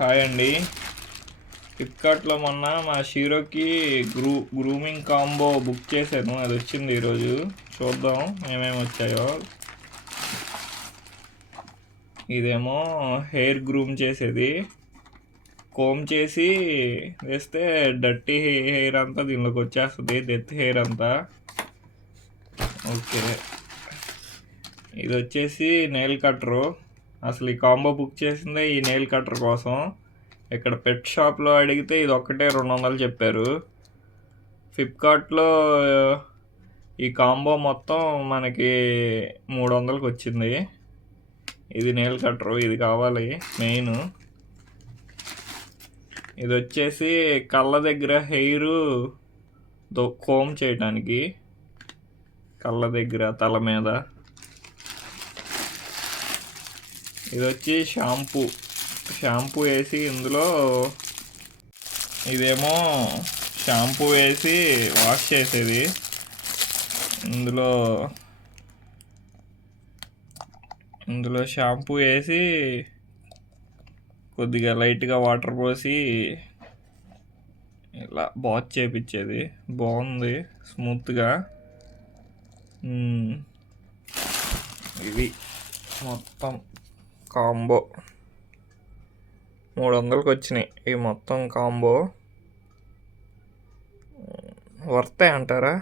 Hi అండి. ఫ్లిప్కార్ట్లో మొన్న మా షీరోకి గ్రూమింగ్ కాంబో బుక్ చేశాను. అది వచ్చింది ఈరోజు. చూద్దాం ఏమేమి వచ్చాయో. ఇదేమో హెయిర్ గ్రూమ్ చేసేది. కోమ్ చేసి వేస్తే డర్టీ హెయిర్ అంతా దీనిలోకి వచ్చేస్తుంది, డెత్ హెయిర్ అంతా. ఓకే, ఇది వచ్చేసి నెయిల్ కట్టరు. అసలు ఈ కాంబో బుక్ చేసిందే ఈ నెయిల్ కట్టర్ కోసం. ఇక్కడ పెట్ షాప్లో అడిగితే ఇది ఒక్కటే 200 చెప్పారు. ఫ్లిప్కార్ట్లో ఈ కాంబో మొత్తం మనకి 300కి వచ్చింది. ఇది నెయిల్ కట్టరు, ఇది కావాలి మెయిన్. ఇది వచ్చేసి కళ్ళ దగ్గర హెయిర్ కోమ్ చేయడానికి, కళ్ళ దగ్గర తల మీద. ఇది వచ్చి షాంపూ వేసి ఇందులో, ఇదేమో షాంపూ వేసి వాష్ చేసేది. ఇందులో షాంపూ వేసి కొద్దిగా లైట్గా వాటర్ పోసి ఇలా బాత్ చేపించేది. బాగుంది, స్మూత్గా. ఇది మొత్తం కాంబో 300కి వచ్చినాయి. ఈ మొత్తం కాంబో వర్తే అంటారా?